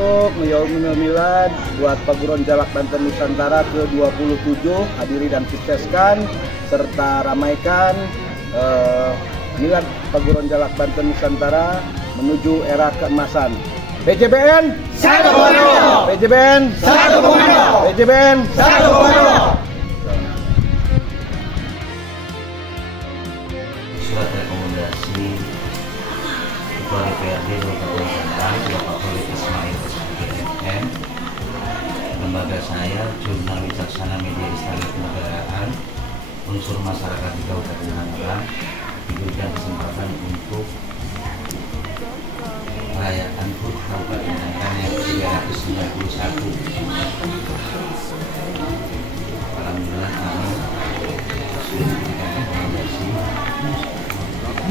Untuk Yaumul Milad buat Paguron Jalak Banten Nusantara ke-27, hadiri dan sukseskan serta ramaikan Milad Paguron Jalak Banten Nusantara menuju era keemasan. PJBN 1 PJBN 1 PJBN 1. Surat rekomendasi Ketua DPRD Kabupaten Tangerang Bapak Khalid Ismail SPM, lembaga saya Jurnal Wicaksana Media Istana Kenegaraan, unsur masyarakat di Kabupaten Tangerang diberikan kesempatan untuk perayaan HUT Kabupaten Tangerang yang ke-391. Alhamdulillah kami sudah diberikan rekomendasi,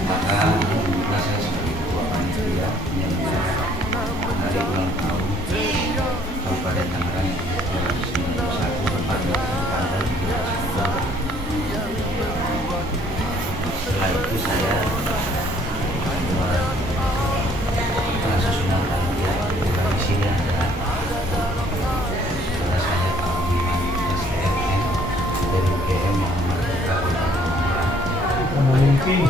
maka alhamdulillah saya sebagai ketua panitia penyelenggara hari ulang tahun Kabupaten Tangerang yang ke-391 bertepatan tanggal 13 Oktober. Setelah itu saya susunan panitia di sini ada saudara saya Pak Wiman SPM dari UGM yang melakukan Malimping.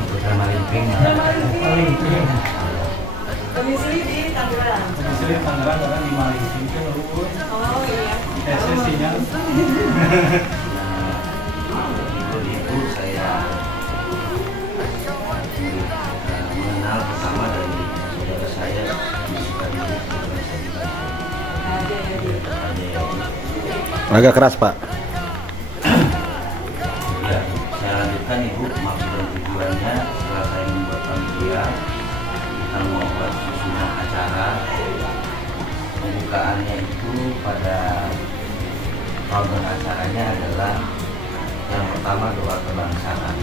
Domisili di Tangerang. Domisili di Tangerang karena di Malimping kan lulus. Oh iya. SSC-nya. Itu saya mengenal pertama dari saudara saya Agak keras, Pak. Ya, saya lanjutkan Ibu, maksud dan tujuannya setelah saya membuat panitia, kita membuat susunan acara. Pembukaannya itu pada rangkaian acaranya adalah yang pertama doa kebangsaan.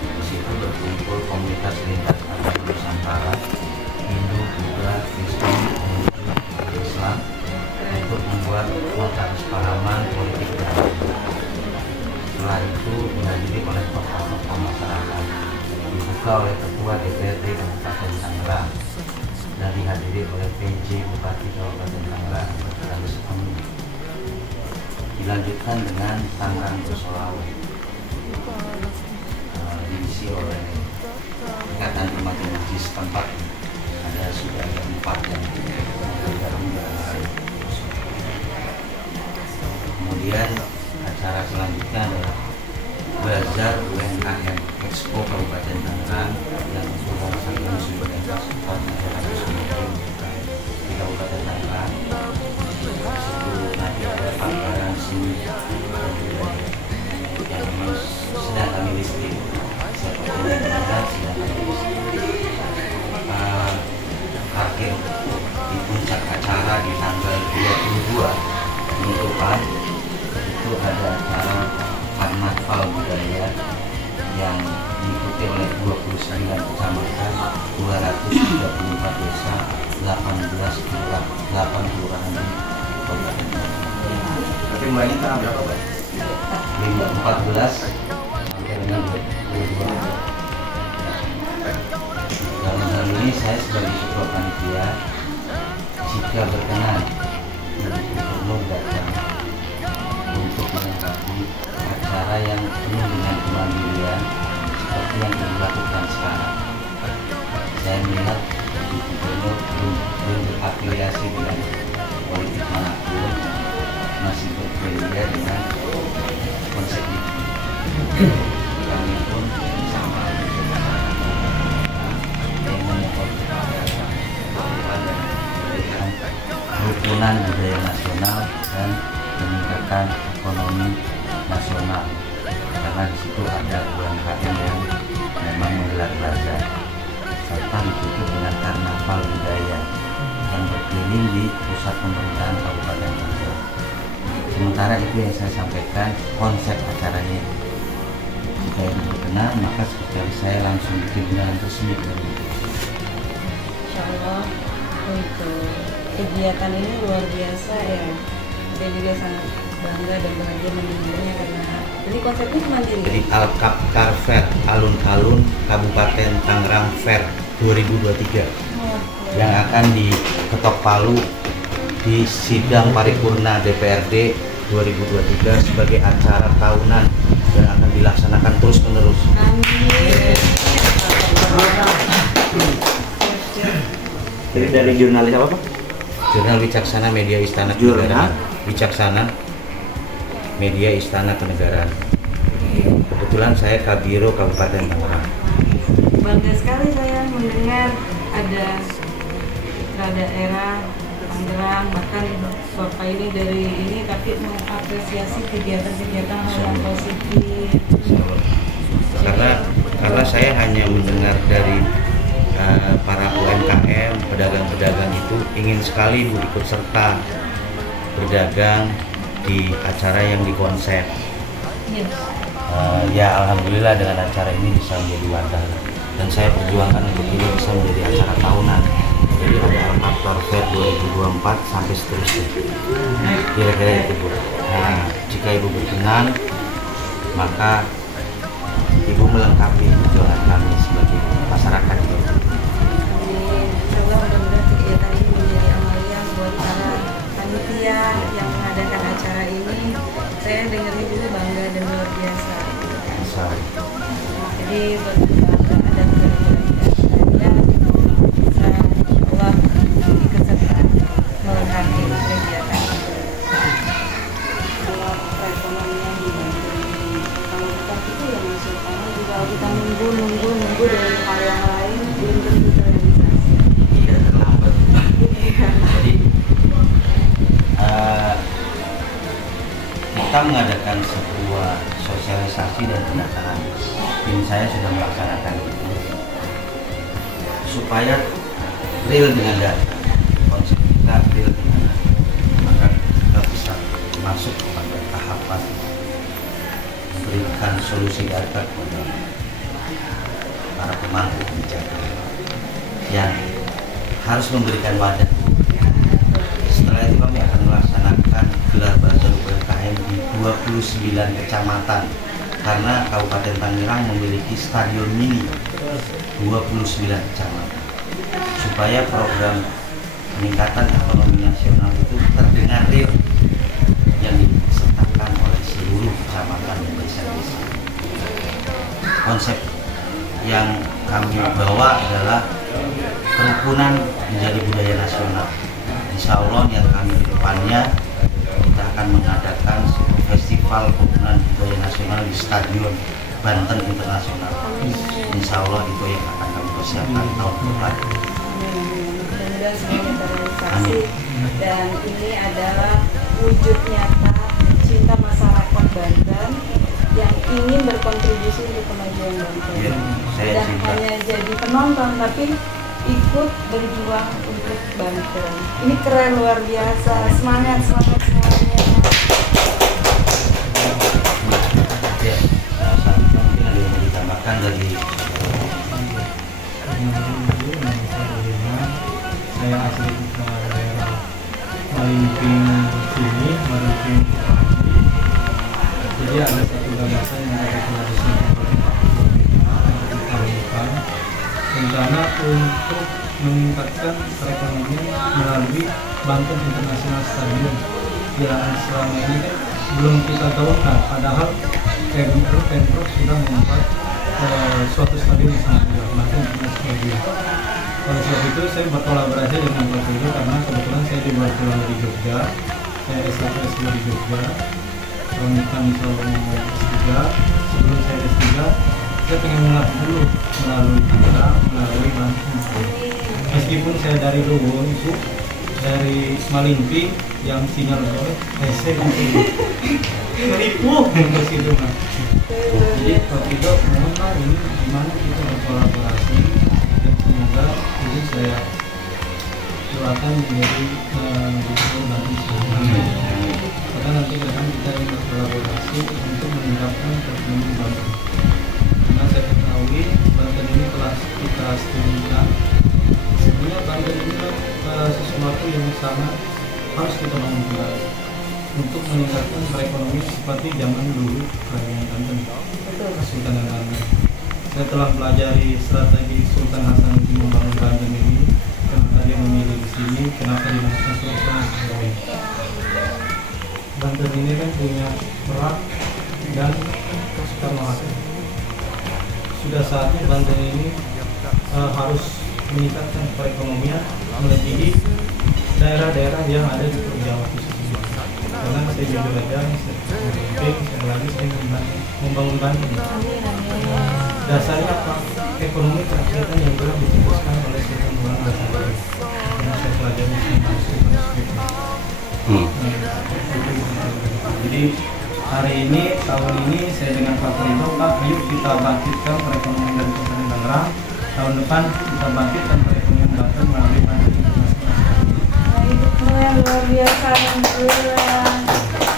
Di situ berkumpul komunitas lintas agama Nusantara, Hindu, Buddha, Kristen, Islam untuk membuat nota kesepahaman politik dan agama. Setelah itu dihadiri oleh tokoh-tokoh masyarakat, dibuka oleh Ketua DPRD Kabupaten Tangerang dan dihadiri oleh PJ Bupati Kabupaten Tangerang Berterus Amin. Dilanjutkan dengan Tangerang Bersolawe, diisi oleh Ikatan Umat Haji setempat. Ada sudah 4 yang dalam hari. Kemudian acara selanjutnya adalah Bazar UMKM Expo Kabupaten Tangerang yang merupakan sumber daya support masyarakat sumber di Kabupaten Tangerang. Itu nanti ada pameran seni dan budaya yang memang sedang kami listing. Seperti yang sedang kami listing. Akhir di puncak acara di tanggal 22 penutupan itu ada acara karnaval budaya yang diikuti oleh 29 kecamatan, 234 desa, 8 kelurahan di Kabupaten Tangerang. Tapi mulainya tanggal berapa, Pak? 14 sampai dengan 22. Dalam hal ini saya sebagai ketua panitia, jika berkenan Gubernur datang untuk melengkapi acara yang penuh dengan kemandirian seperti yang dilakukan sekarang. Saya melihat Gubernur belum berafiliasi dengan politik manapun, masih berbeda dengan konsep itu. Kami pun sama kerukunan budaya nasional dan meningkatkan ekonomi nasional, karena di situ ada UMKM yang memang menggelar bazar serta ditutup dengan karnaval budaya yang berkeliling di pusat pemerintahan Kabupaten Tangerang. Sementara itu yang saya sampaikan konsep acaranya. Jika itu berkenan, maka sekretaris saya langsung bikin undangan resmi dari itu. Insya Allah untuk kegiatan ini luar biasa ya. Saya juga sangat bangga dan bahagia menunjukkannya karena jadi konsepnya mandiri. Jadi Alkap Car Fair Alun-Alun Kabupaten Tangerang Fair 2023 yang akan diketok palu di sidang paripurna DPRD 2023 sebagai acara tahunan dan akan dilaksanakan terus-menerus. Jadi dari jurnalis apa Pak? Jurnal Wicaksana Media Istana Kenegaraan. Wicaksana Media Istana Kenegaraan. Kebetulan saya Kabiro Kabupaten Tangerang. Bangga sekali saya mendengar ada putra daerah Tangerang, bahkan Bapak ini dari ini tapi mengapresiasi kegiatan-kegiatan hal yang positif. Karena saya hanya mendengar dari para UMKM, pedagang-pedagang itu ingin sekali Bu ikut serta berdagang di acara yang dikonsep. Yes. Ya alhamdulillah dengan acara ini bisa menjadi wadah dan saya perjuangkan untuk ini bisa menjadi acara tahunan. Jadi ada Almator Fair 2024 sampai seterusnya. Kira-kira itu Bu. Nah, jika Ibu berkenan, maka Ibu melengkapi perjuangan kami sebagai masyarakat. Insya Allah mudah-mudahan kegiatan ini menjadi amalia buat para panitia yang mengadakan acara ini. Saya dengarnya dulu bangga dan luar biasa. Jadi berbangga dan saya bisa insya Allah ikut serta melengkapi kegiatan. Kalau perekonomian dibantu, kalau bukan itu yang masuk karena juga kita nunggu dari hal yang lain belum tentu terrealisasi. Iya terlambat. Jadi kita mengadakan sebuah sosialisasi dan pendataan. Tim saya sudah melaksanakan itu supaya real dengan data, konsep kita real dengan data, maka kita bisa masuk kepada tahapan memberikan solusi data kepada para pemangku kebijakan yang harus memberikan wadah. Setelah itu kami akan melaksanakan gelar bazar UMKM di 29 kecamatan karena Kabupaten Tangerang memiliki stadion mini 29 kecamatan supaya program peningkatan ekonomi nasional itu terdengar real yang disertakan oleh seluruh kecamatan dan desa-desa. Konsep yang kami bawa adalah kerukunan menjadi budaya nasional. Insya Allah niat kami ke depannya kita akan mengadakan festival kerukunan budaya nasional di Stadion Banten Internasional. Insya Allah itu yang akan kami persiapkan tahun depan. Mudah-mudahan semuanya terrealisasi dan ini adalah wujud nyata cinta masyarakat Banten yang ingin berkontribusi untuk kemajuan Banten. Ya, saya Tidak cinta. hanya jadi penonton tapi ikut berjuang untuk Banten. Ini keren luar biasa. Semangat semuanya. Ya, mungkin ada yang mau ditambahkan dari Saya asli putra daerah Malingping sini, Malingping Pagi. Jadi ada satu gagasan yang ada di sini kita lakukan rencana untuk meningkatkan perekonomian melalui Banten International Stadium yang selama ini kan belum kita gaungkan, padahal Pemprov sudah membuat suatu stadion yang sangat luas, Banten International Stadium. Oleh sebab itu saya berkolaborasi dengan Pak Guru karena kebetulan saya dibawa pulang dari Jogja, saya S1 di Jogja, melanjutkan S3. Sebelum saya S3, saya pengen melatih dulu melalui Tangerang, melalui Banten. Meskipun saya dari Luwu itu dari Malingping yang sinyal saya ribu ke situ Mas. Jadi Pak Guru mohon lah ini gimana kita berkolaborasi. Semoga ini saya doakan menjadi gubernur Banten selanjutnya. Karena nanti ke depan kita ingin berkolaborasi untuk meningkatkan perekonomian Banten. Karena saya ketahui Banten ini telah kita studikan. Sebenarnya Banten ini sesuatu yang sangat harus kita bangun kembali untuk meningkatkan perekonomian seperti zaman dulu kerajaan Banten, Kesultanan Banten. Saya telah pelajari strategi Sultan Hasanuddin membangun Banten ini, kenapa dia memilih di sini, kenapa dia melakukan suatu ini kan punya Merak dan Soekarno-Hatta. Sudah saatnya Banten ini harus meningkatkan perekonomian melebihi daerah-daerah yang ada di Pulau Jawa khususnya. Karena saya jujur aja, saya lagi membangun Banten. Dasarnya apa? Ekonomi kerakyatan yang telah dicetuskan oleh Sultan Hasanuddin yang saya pelajari Jadi hari ini, tahun ini saya dengan Pak Perindo, Pak, ayo kita bangkitkan perekonomian dari Kabupaten Tangerang. Tahun depan kita bangkitkan perekonomian Banten melalui Banten Internasional. Yang luar biasa, alhamdulillah.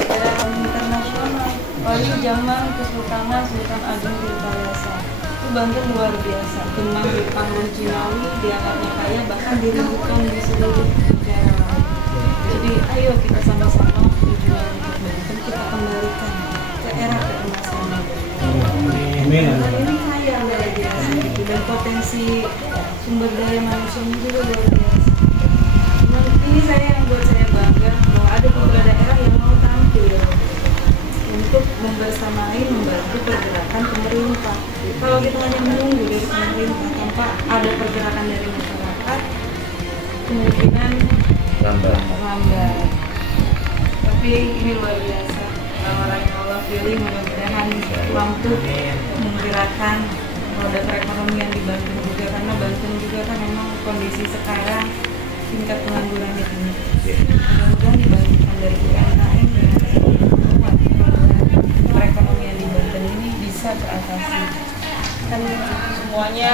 Gerakan internasional. Wali zaman Kesultanan Sultan Agung Tirtayasa. Itu Banten luar biasa. Kemang di Panggung Cinawi dianggapnya kaya, bahkan dirindukan di seluruh negara lain. Jadi ayo kita sama-sama berjuang untuk Banten, kita kembalikan ke era keemasan. Amin. Ini kaya luar biasa. Dan potensi sumber daya manusianya juga luar biasa. Ini saya yang buat saya bangga bahwa ada beberapa daerah yang mau tampil untuk membersamai membantu pergerakan pemerintah. Kalau kita hanya menunggu dari pemerintah tanpa ada pergerakan dari masyarakat, kemungkinan lambat. Tapi ini luar biasa. Orang yang Allah pilih mudah-mudahan mampu menggerakkan roda perekonomian di Banten juga, karena Banten juga kan memang kondisi sekarang tingkat penganggurannya tinggi. Mudah-mudahan dibangkitkan dari UMKM dan perekonomian di Banten ini bisa teratasi. Kan semuanya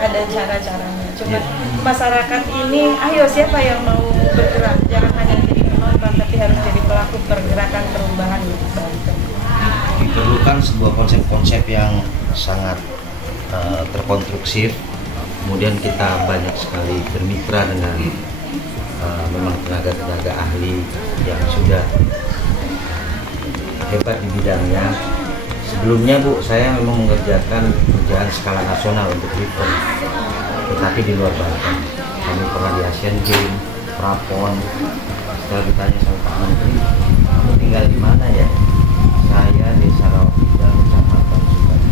ada cara-caranya. Cuma masyarakat ini, ayo siapa yang mau bergerak? Jangan hanya jadi penonton, tapi harus jadi pelaku pergerakan perubahan di Banten. Diperlukan sebuah konsep-konsep yang sangat terkonstruksi. Kemudian kita banyak sekali bermitra dengan memang tenaga-tenaga ahli yang sudah hebat di bidangnya. Sebelumnya Bu, saya memang mengerjakan pekerjaan skala nasional untuk event, tetapi di luar Banten. Kami pernah di Asian Games, Prapon. Setelah ditanya sama Pak Menteri, kamu tinggal di mana ya? Saya Desa Rawapidang, Kecamatan Subang,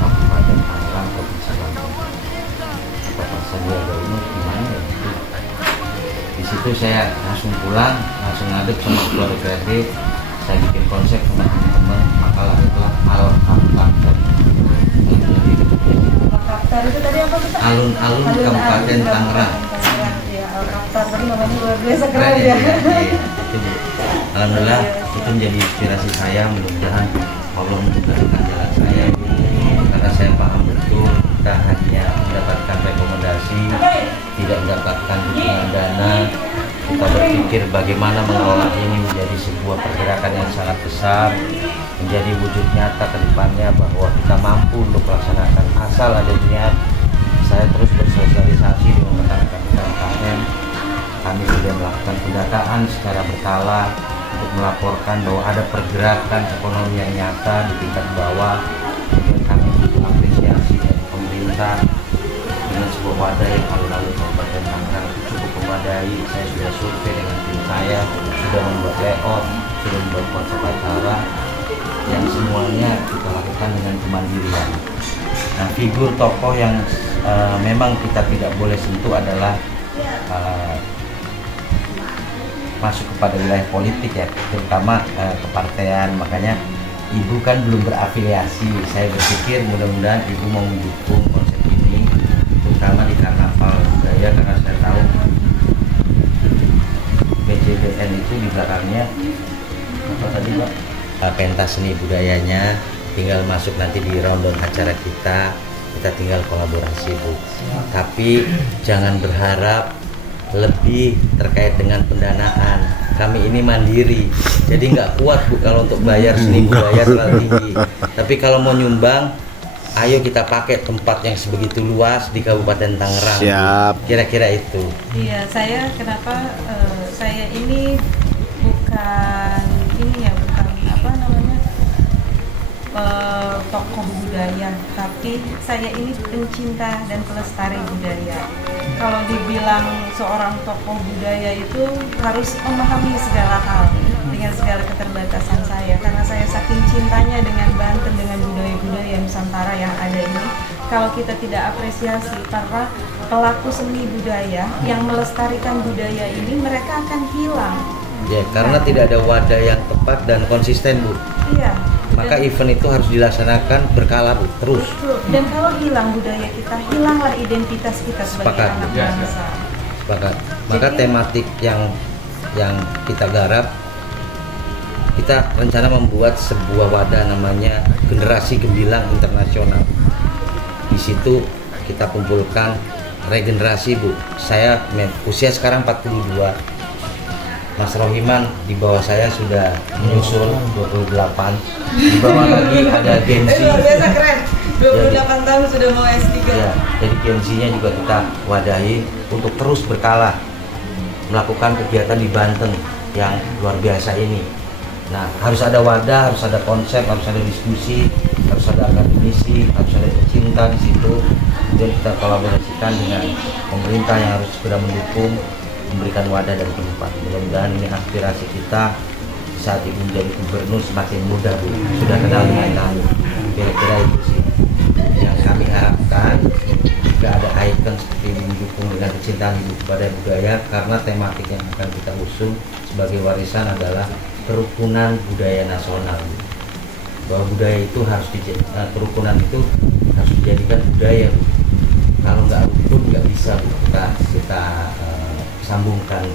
Kabupaten Tangerang, Provinsi Banten. Bapak Sandiaga Uno gimana ya? Di situ saya langsung pulang, langsung ngadep sama keluarga kreatif. Saya bikin konsep sama teman-teman, maka lahirlah Al-Kaptar. Al-Kaptar itu tadi apa Pak? Alun-alun Kabupaten Tangerang. Ya, Al-Kaptar tadi namanya luar biasa keren Keren ya. Iya, itu Bu. Alhamdulillah itu menjadi inspirasi saya, mudah-mudahan Allah memudahkan jalan saya, karena saya paham betul kita hanya mendapatkan rekomendasi, tidak mendapatkan dukungan dana. Kita berpikir bagaimana mengelola ini menjadi sebuah pergerakan yang sangat besar, menjadi wujud nyata ke depannya bahwa kita mampu untuk melaksanakan asal ada niat. Saya terus bersosialisasi dengan rekan-rekan UMKM. Kami sudah melakukan pendataan secara berkala untuk melaporkan bahwa ada pergerakan ekonomi yang nyata di tingkat bawah. Dan kami butuh apresiasi dari pemerintah dengan sebuah wadah yang alun-alun Kabupaten Tangerang cukup memadai. Saya sudah survei dengan tim saya, sudah membuat layout, sudah membuat konsep acara, yang semuanya kita lakukan dengan kemandirian. Nah, figur tokoh yang memang kita tidak boleh sentuh adalah masuk kepada wilayah politik ya, terutama kepartean. Makanya Ibu kan belum berafiliasi. Saya berpikir mudah-mudahan Ibu mau mendukung konsep ini, terutama di karnaval budaya, karena saya tahu BJBN itu di belakangnya apa tadi Pak? Pentas seni budayanya. Tinggal masuk nanti di rundown acara kita tinggal kolaborasi Bu. Tapi jangan berharap lebih terkait dengan pendanaan. Kami ini mandiri, jadi nggak kuat Bu kalau untuk bayar seni budaya terlalu tinggi. Tapi kalau mau nyumbang, ayo kita pakai tempat yang sebegitu luas di Kabupaten Tangerang. Siap. Kira-kira itu. Iya, saya kenapa saya ini bukan ini ya, bukan apa namanya tokoh budaya, tapi saya ini pencinta dan pelestari budaya. Kalau dibilang seorang tokoh budaya itu harus memahami segala hal. Dengan dengan segala keterbatasan saya, karena saya saking cintanya dengan Banten, dengan budaya-budaya Nusantara yang ada ini. Kalau kita tidak apresiasi para pelaku seni budaya yang melestarikan budaya ini, mereka akan hilang. Ya, karena tidak ada wadah yang tepat dan konsisten, Bu. Iya. Maka event itu harus dilaksanakan berkala, Bu, terus. Betul. Dan kalau hilang budaya kita, hilanglah identitas kita sebagai Sepakat. anak bangsa. Sepakat. Maka Jadi- tematik yang kita garap, kita rencana membuat sebuah wadah namanya Generasi Gemilang Internasional. Di situ kita kumpulkan regenerasi, Bu. Saya usia sekarang 42. Mas Rohiman di bawah saya sudah menyusul 28. Di bawah lagi ada Gen Z. Luar biasa keren. 28 tahun sudah mau S3. Ya, jadi Gen Z-nya juga kita wadahi untuk terus berkala melakukan kegiatan di Banten yang luar biasa ini. Nah, harus ada wadah, harus ada konsep, harus ada diskusi, harus ada akademisi, harus ada pecinta di situ. Kemudian kita kolaborasikan dengan pemerintah yang harus segera mendukung, memberikan wadah dan tempat. Mudah-mudahan ini aspirasi kita saat ibu menjadi gubernur semakin mudah, Bu. Sudah kenal dengan kami. Kira-kira itu sih yang kami harapkan. Juga ada ikon seperti ini mendukung dengan kecintaan ibu kepada budaya, karena tematik yang akan kita usung sebagai warisan adalah kerukunan budaya nasional. Bahwa budaya itu harus kerukunan itu harus dijadikan budaya, Bu. Kalau nggak rukun nggak bisa, Bu, kita sambungkan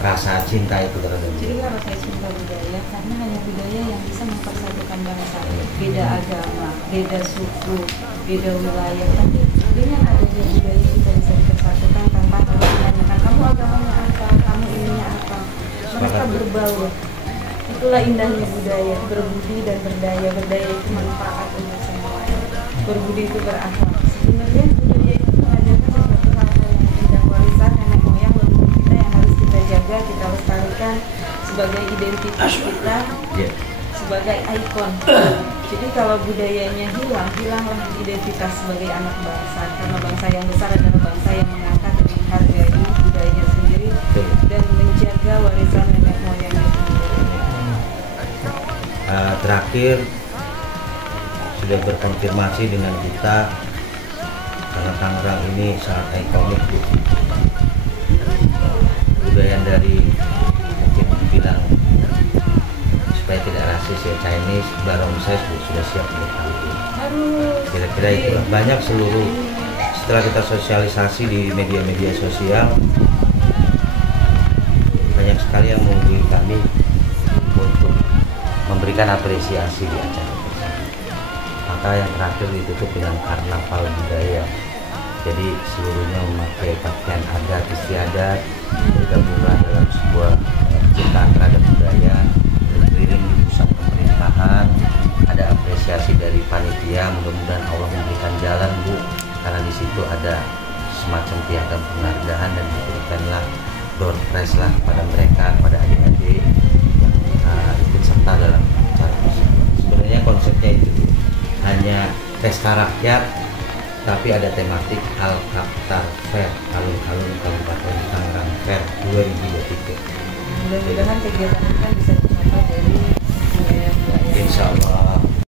rasa cinta itu terhadap Jadi budaya. kalau saya cinta budaya, karena hanya budaya yang bisa mempersatukan bangsa. Beda agama, beda suku, beda wilayah, tapi dengan adanya budaya kita bisa dipersatukan tanpa harus menanyakan kamu agamanya apa, kamu ininya apa. Mereka berbaur. Itulah indahnya budaya, berbudi dan berdaya. Berdaya itu manfaat untuk semua. Berbudi itu berakhlak. Sebenarnya budaya itu mengajarkan sesuatu hal-hal yang indah, warisan nenek moyang leluhur kita yang harus kita jaga, kita lestarikan sebagai identitas kita, sebagai ikon. Jadi kalau budayanya hilang, hilanglah identitas sebagai anak bangsa. Karena bangsa yang besar adalah bangsa yang mengangkat dan menghargai budayanya sendiri dan menjaga warisan nenek moyangnya sendiri. Terakhir sudah berkonfirmasi dengan kita karena Tangerang ini sangat ikonik, Bu. Budaya dari mungkin dibilang supaya tidak rasis ya, Chinese, barongsai sudah siap ditampil. Kira-kira itu banyak seluruh setelah kita sosialisasi di media-media sosial, banyak sekali yang menghubungi kami untuk memberikan apresiasi di acara tersebut. Maka yang terakhir ditutup dengan karnaval budaya. Jadi seluruhnya memakai pakaian adat, istiadat, bergabunglah dalam sebuah cinta terhadap budaya, berkeliling di pusat pemerintahan. Ada apresiasi dari panitia, mudah-mudahan Allah memberikan jalan, Bu, karena di situ ada semacam piagam penghargaan dan diberikanlah door prize lah kepada mereka, kepada adik-adik yang ikut serta dalam acara tersebut. Sebenarnya konsepnya itu hanya pesta rakyat, tapi ada tematik Al-Kaptar Fair, alun-alun Kabupaten Tangerang Fair 2023. Mudah-mudahan kegiatan ini kan bisa dicapai dari budaya-budaya. Insya Allah.